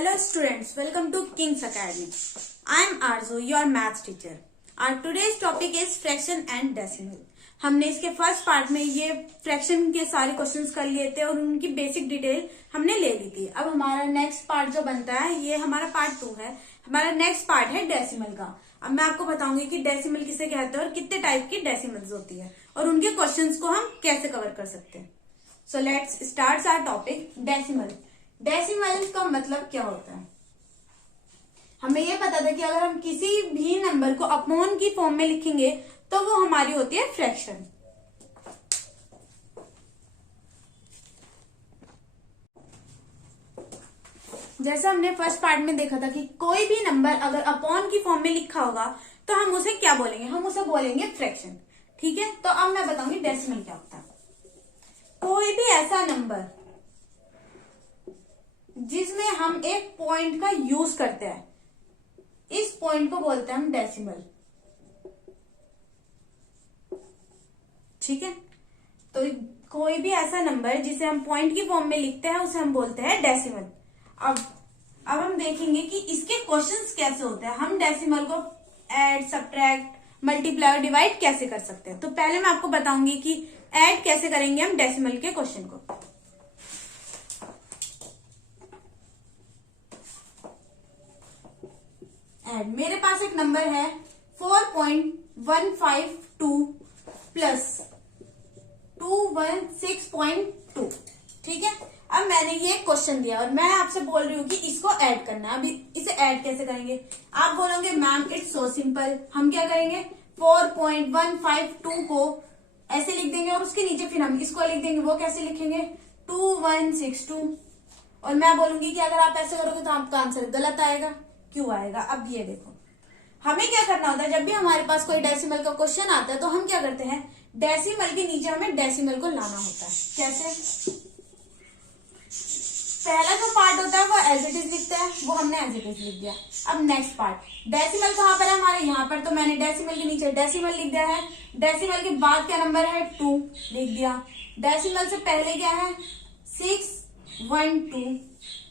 Hello students, welcome to King's Academy. I am Arzu, your maths teacher. Our today's topic is fraction and decimal. हमने इसके first part में ये fraction के सारे questions कर लिए थे और उनकी बेसिक डिटेल हमने ले ली थी। अब हमारा नेक्स्ट पार्ट जो बनता है ये हमारा पार्ट 2 है। हमारा नेक्स्ट पार्ट है डेसिमल का। अब मैं आपको बताऊंगी कि डेसिमल किसे कहते हैं और कितने टाइप की डेसिमल्स होती है और उनके क्वेश्चंस को हम कैसे कवर कर सकते हैं। So let's start our topic decimal. Decimal का मतलब क्या होता है? हमें यह पता था कि अगर हम किसी भी नंबर को अपॉन की फॉर्म में लिखेंगे तो वो हमारी होती है फ्रैक्शन। जैसा हमने फर्स्ट पार्ट में देखा था कि कोई भी नंबर अगर अपॉन की फॉर्म में लिखा होगा तो हम उसे क्या बोलेंगे? हम उसे बोलेंगे फ्रैक्शन। ठीक है, तो अब मैं बताऊंगी डेसिमल क्या होता है। कोई भी ऐसा नंबर जिसमें हम एक पॉइंट का यूज करते हैं, इस पॉइंट को बोलते हैं हम डेसिमल। ठीक है, तो कोई भी ऐसा नंबर जिसे हम पॉइंट की फॉर्म में लिखते हैं उसे हम बोलते हैं डेसिमल। अब हम देखेंगे कि इसके क्वेश्चंस कैसे होते हैं। हम डेसिमल को ऐड, सब्ट्रैक्ट, मल्टीप्लाई और डिवाइड कैसे कर सकते हैं। तो पहले मैं आपको बताऊंगी कि ऐड कैसे करेंगे हम डेसिमल के क्वेश्चन को। ऐड, मेरे पास एक नंबर है 4.152 प्लस 216.2। ठीक है, अब मैंने ये क्वेश्चन दिया और मैं आपसे बोल रही हूँ कि इसको ऐड करना है। अभी इसे ऐड कैसे करेंगे? आप बोलोगे मैम इट्स सो सिंपल। हम क्या करेंगे? 4.152 को ऐसे लिख देंगे और उसके नीचे फिर हम इसको लिख देंगे। वो कैसे लिखेंगे? 2162। और मैं बोलूंगी कि अगर आप ऐसे करोगे तो आपका आंसर गलत आएगा। क्यों आएगा? अब ये देखो, हमें क्या करना होता है जब भी हमारे पास कोई डेसिमल का क्वेश्चन आता है तो हम क्या करते हैं? डेसिमल के नीचे हमें डेसिमल को लाना होता है। कैसे? पहला जो पार्ट होता है वो एज इट इज लिखते हैं, वो हमने एज इट इज लिख दिया। अब नेक्स्ट पार्ट, डेसिमल कहाँ पर है? हमारे यहाँ पर। तो मैंने डेसिमल के नीचे डेसिमल लिख दिया है। डेसिमल के बाद क्या नंबर है? 2 लिख दिया। डेसिमल से पहले क्या है? 612।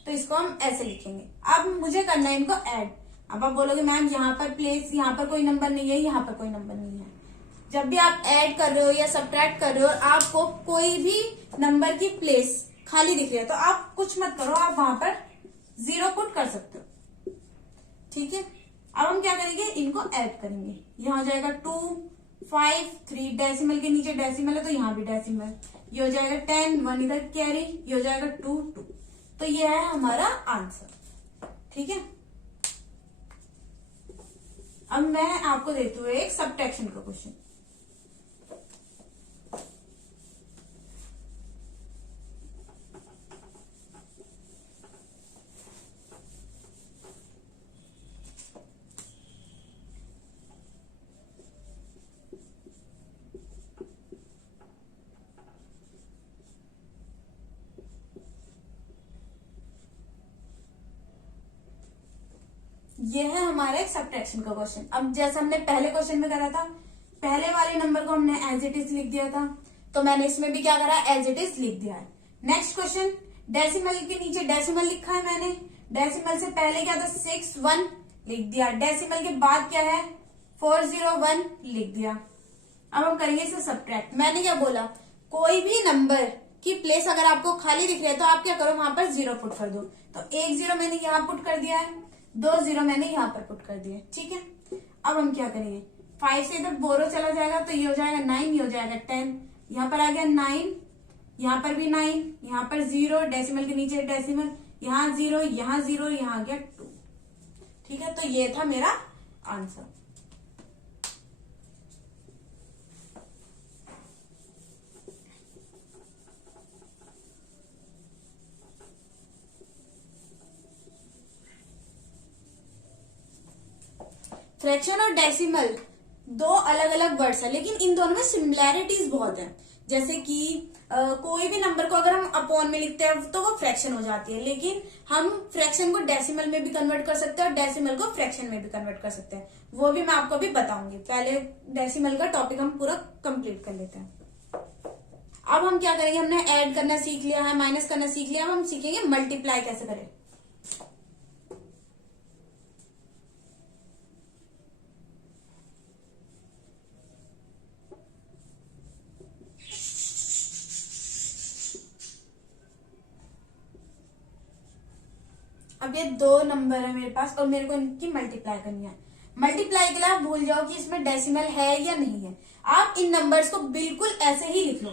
तो इसको हम ऐसे लिखेंगे। अब मुझे करना है इनको ऐड। अब आप बोलोगे मैम यहाँ पर प्लेस, यहाँ पर कोई नंबर नहीं है, यहाँ पर कोई नंबर नहीं है। जब भी आप ऐड कर रहे हो या सब्ट्रैक्ट कर रहे हो और आपको कोई भी नंबर की प्लेस खाली दिख रही है तो आप कुछ मत करो, आप वहां पर 0 पुट कर सकते हो। ठीक है, अब हम क्या करेंगे? इनको ऐड करेंगे। यहाँ हो जाएगा 2 5 3, डेसिमल के नीचे डेसिमल है तो यहाँ भी डेसिमल। ये हो जाएगा 10, 1 इधर कैरी, ये हो जाएगा 2 2। तो ये है हमारा आंसर। ठीक है, अब मैं आपको देती हूँ एक सब्ट्रैक्शन का क्वेश्चन। ये है हमारा एक सब्ट्रैक्शन का क्वेश्चन। अब जैसे हमने पहले क्वेश्चन में करा था, पहले वाले नंबर को हमने एज इट इज लिख दिया था, तो मैंने इसमें भी क्या करा? एज इट इज लिख दिया है। नेक्स्ट क्वेश्चन, डेसिमल के नीचे डेसिमल लिखा है मैंने। डेसिमल से पहले क्या था? 61 लिख दिया। डेसिमल के बाद क्या है? 401 लिख दिया। अब हम करेंगे इसे सब्ट्रैक्ट। मैंने क्या बोला? कोई भी नंबर की प्लेस अगर आपको खाली दिख रही है तो आप क्या करो? वहां पर 0 पुट कर दो। तो 1 0 मैंने यहाँ पुट कर दिया है, 2 0 मैंने यहाँ पर पुट कर दिया। ठीक है, अब हम क्या करेंगे? 5 से इधर बोरो चला जाएगा तो ये हो जाएगा 9, ये हो जाएगा 10। यहाँ पर आ गया 9, यहाँ पर भी 9, यहाँ पर 0, डेसिमल के नीचे डेसिमल, यहाँ 0, यहाँ 0, यहाँ आ गया 2। ठीक है, तो ये था मेरा आंसर। फ्रैक्शन और डेसिमल दो अलग अलग वर्ड्स है, लेकिन इन दोनों में सिमिलैरिटीज बहुत है। जैसे कि कोई भी नंबर को अगर हम अपॉन में लिखते हैं तो वो फ्रैक्शन हो जाती है, लेकिन हम फ्रैक्शन को डेसिमल में भी कन्वर्ट कर सकते हैं और डेसिमल को फ्रैक्शन में भी कन्वर्ट कर सकते हैं। वो भी मैं आपको अभी बताऊंगी। पहले डेसिमल का टॉपिक हम पूरा कंप्लीट कर लेते हैं। अब हम क्या करेंगे? हमने ऐड करना सीख लिया है, माइनस करना सीख लिया, अब हम सीखेंगे मल्टीप्लाई कैसे करें। अब ये 2 नंबर है मेरे पास और मेरे को इनकी मल्टीप्लाई करनी है। मल्टीप्लाई के लिए आप भूल जाओ कि इसमें डेसिमल है या नहीं है। आप इन नंबर्स को बिल्कुल ऐसे ही लिख लो,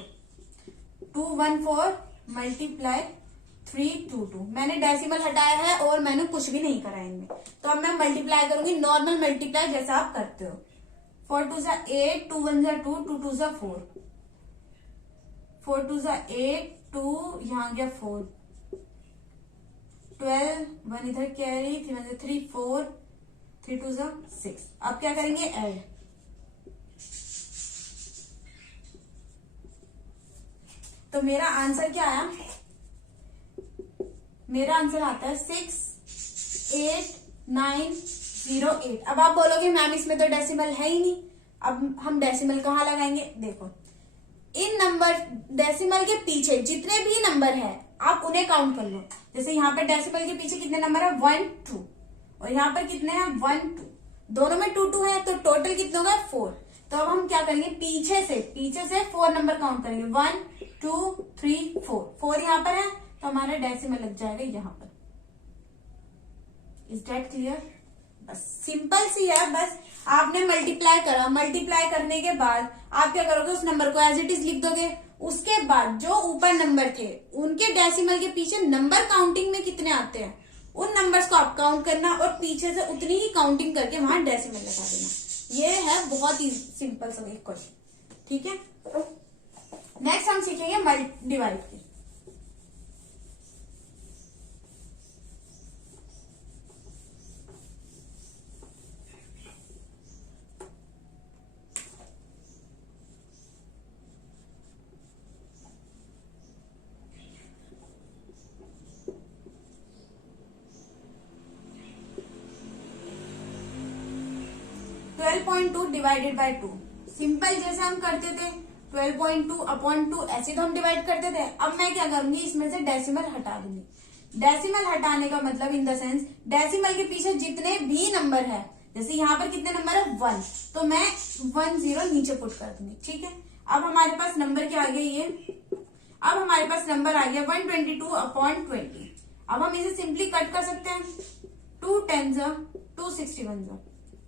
214 मल्टीप्लाई 322। मैंने डेसिमल हटाया है और मैंने कुछ भी नहीं करा इनमें। तो अब मैं मल्टीप्लाई करूंगी नॉर्मल मल्टीप्लाई जैसा आप करते हो। 4 2 8, 2 1 2, 2 2 4, 4 2 8, 2 यहाँ गया 4, 12 1 इधर कैरी, 3 1 3 4, 3 2 6। अब क्या करेंगे, ऐड। तो मेरा आंसर क्या आया, मेरा आंसर आता है 68908। अब आप बोलोगे मैम इसमें तो डेसिमल है ही नहीं, अब हम डेसिमल कहाँ लगाएंगे। देखो इन नंबर डेसिमल के पीछे जितने भी नंबर है आप उन्हें काउंट कर लो। जैसे यहाँ पर डेसिमल के पीछे कितने नंबर है, 1 2, और यहाँ पर कितने हैं 1 2, दोनों में 2 2 है, तो टोटल कितने होगा 4। तो अब हम क्या करेंगे, पीछे से 4 नंबर काउंट करेंगे, 1 2 3 4, 4 यहाँ पर है तो हमारा डेसिमल लग जाएगा यहाँ पर। Is that clear. बस सिंपल सी है, बस आपने मल्टीप्लाई करा, मल्टीप्लाई करने के बाद आप क्या करोगे, उस नंबर को एज इट इज लिख दोगे। उसके बाद जो ऊपर नंबर थे उनके डेसिमल के पीछे नंबर काउंटिंग में कितने आते हैं उन नंबर्स को आप काउंट करना और पीछे से उतनी ही काउंटिंग करके वहां डेसिमल लगा देना। ये है बहुत ही सिंपल सा एक क्वेश्चन, ठीक है। नेक्स्ट हम सीखेंगे डिवाइड की। .2 डिवाइडेड बाय 2, सिंपल जैसे हम करते थे 12.2 अपॉन 2 ऐसे तो हम डिवाइड करते थे। अब मैं क्या करूंगी, इसमें से डेसिमल हटा दूंगी। डेसिमल हटाने का मतलब इन द सेंस डेसिमल के पीछे जितने भी नंबर है, जैसे यहाँ पर कितने नंबर है 1, तो मैं 1 0 नीचे पुट कर दूंगी, ठीक है। अब हमारे पास नंबर क्या आ गया, ये अब हमारे पास नंबर आ गया 122 अपॉन 20। अब हम इसे सिंपली कट कर सकते हैं, 2 10 261।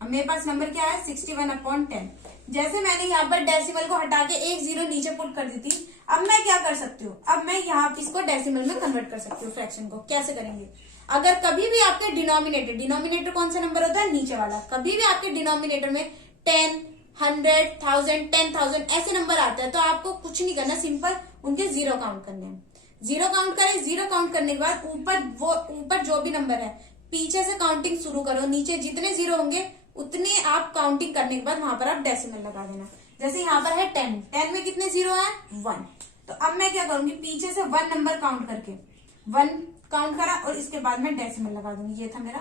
अब मेरे पास नंबर क्या है 61 अपॉन 10। जैसे मैंने यहाँ पर डेसिमल को हटा के 1 0 नीचे पुट कर दी थी, अब मैं क्या कर सकती हूँ, अब मैं यहाँ इसको डेसिमल में कन्वर्ट कर सकती हूँ। फ्रैक्शन को कैसे करेंगे, अगर कभी भी आपके डिनोमिनेटर कौन सा नंबर होता है, नीचे वाला, कभी भी आपके डिनोमिनेटर में 10 100 1000 10,000 ऐसे नंबर आते हैं तो आपको कुछ नहीं करना, सिंपल उनके 0 काउंट करने हैं। 0 काउंट करें, 0 काउंट करने के बाद ऊपर जो भी नंबर है पीछे से काउंटिंग शुरू करो, नीचे जितने 0 होंगे उतने आप काउंटिंग करने के बाद वहां पर आप डेसिमल लगा देना। जैसे यहाँ पर है 10 में कितने 0 है 1, तो अब मैं क्या करूंगी, पीछे से 1 नंबर काउंट करके 1 काउंट करा और इसके बाद मैं डेसिमल लगा दूंगी। ये था मेरा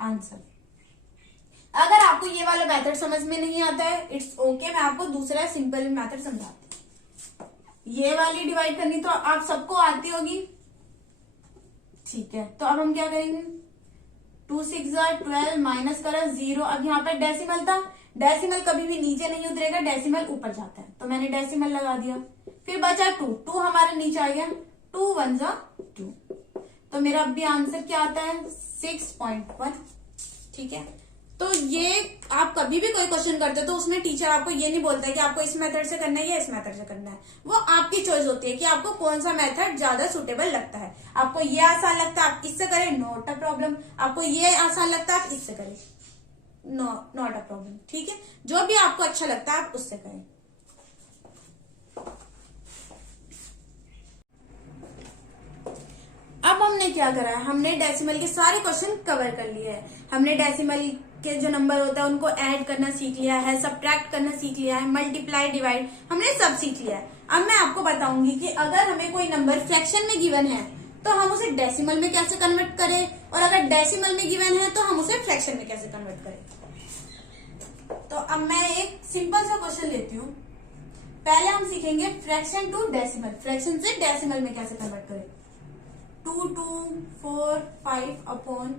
आंसर। अगर आपको ये वाला मेथड समझ में नहीं आता है, इट्स ओके, मैं आपको दूसरा सिंपल मेथड समझाती हूँ। ये वाली डिवाइड करनी तो आप सबको आती होगी, ठीक है। तो अब हम क्या करेंगे, 2 6 12 माइनस करा 0। अब यहाँ पर डेसिमल था, डेसिमल कभी भी नीचे नहीं उतरेगा, डेसिमल ऊपर जाता है, तो मैंने डेसिमल लगा दिया। फिर बचा 2 हमारे नीचे आ गया, 2 1 2। तो मेरा अब भी आंसर क्या आता है 6.1, ठीक है। तो ये आप कभी भी कोई क्वेश्चन करते हो तो उसमें टीचर आपको ये नहीं बोलता है कि आपको इस मेथड से करना है या इस मेथड से करना है। वो आपकी चॉइस होती है कि आपको कौन सा मेथड ज्यादा सुटेबल लगता है। आपको ये आसान लगता है आप इससे करें, नॉट अ प्रॉब्लम। आपको ये आसान लगता है आप इससे करें, नॉट अ प्रॉब्लम, ठीक है। जो भी आपको अच्छा लगता है आप उससे करें। अब हमने क्या करा है, हमने डेसिमल के सारे क्वेश्चन कवर कर लिए हैं। हमने डेसिमल के जो नंबर होता है उनको ऐड करना सीख लिया है, सब्ट्रैक्ट करना सीख लिया है, मल्टीप्लाई डिवाइड हमने सब सीख लिया है। अब मैं आपको बताऊंगी कि अगर हमें कोई नंबर फ्रैक्शन में गिवन है तो हम उसे डेसिमल में कैसे कन्वर्ट करें, और अगर डेसिमल में गिवन है तो हम उसे फ्रैक्शन में कैसे कन्वर्ट करें। तो अब मैं एक सिंपल सा क्वेश्चन लेती हूँ। पहले हम सीखेंगे फ्रैक्शन टू डेसिमल, फ्रैक्शन से डेसिमल में कैसे कन्वर्ट करें। 2 2 4 5 अपॉन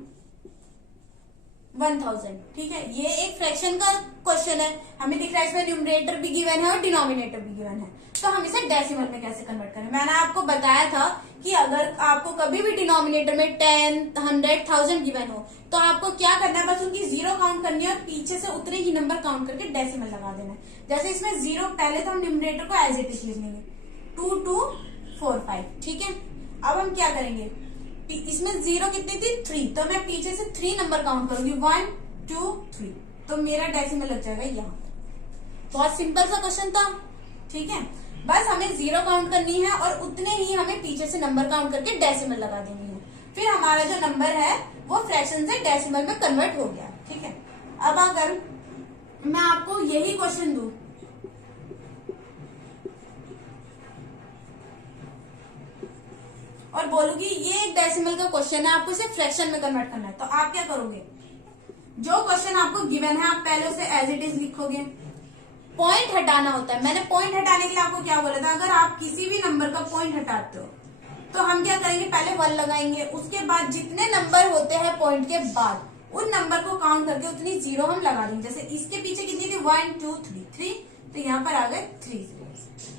1000। ठीक है, ये एक फ्रैक्शन का क्वेश्चन है, हमें दिख रहा है इसमें न्यूमरेटर भी गिवन है और डिनोमिनेटर भी गिवन है, तो हम इसे डेसिमल में कैसे कन्वर्ट करें। मैंने आपको बताया था कि अगर आपको कभी भी डिनोमिनेटर में 10, 100, 1000 गिवन हो तो आपको क्या करना है, बस उनकी जीरो काउंट करनी है और पीछे से उतने ही नंबर काउंट करके डेसिमल लगा देना है। जैसे इसमें जीरो, पहले तो हम न्यूमरेटर को एज इट इज लिख लेंगे 2, 2, 4, 5। ठीक है, अब हम क्या करेंगे, इसमें जीरो कितनी थी 3, तो मैं पीछे से 3 नंबर काउंट करूंगी 1, 2, 3, तो मेरा डेसिमल लग जाएगा यहाँ। बहुत सिंपल सा क्वेश्चन था। ठीक है, बस हमें जीरो काउंट करनी है और उतने ही हमें पीछे से नंबर काउंट करके डेसिमल लगा देनी है, फिर हमारा जो नंबर है वो फ्रैक्शन से डेसिमल में कन्वर्ट हो गया। ठीक है, अब अगर मैं आपको यही क्वेश्चन दूं और बोलूंगी ये एक डेसिमल का क्वेश्चन है, आपको इसे फ्रैक्शन में कन्वर्ट करना है, तो आप क्या करोगे, जो क्वेश्चन आपको गिवन है आप पहले उसे एज इट इज लिखोगे। पॉइंट हटाना होता है, मैंने पॉइंट हटाने के लिए आपको क्या बोला था, अगर आप किसी भी नंबर का पॉइंट हटाते हो तो हम क्या करेंगे, पहले 1 लगाएंगे, उसके बाद जितने नंबर होते हैं पॉइंट के बाद उन नंबर को काउंट करके उतनी जीरो हम लगा देंगे। जैसे इसके पीछे कितनी थी 1, 2, 3, 3, तो यहाँ पर आ गए 3 जीरो,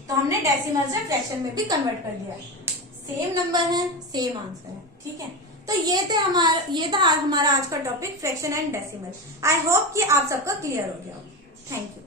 तो हमने डेसिमल से फ्रैक्शन में भी कन्वर्ट कर दिया। सेम नंबर है, सेम आंसर है। ठीक है, तो ये था हमारा आज का topic fraction and decimal. I hope कि आप सबका क्लियर हो गया हो। Thank you.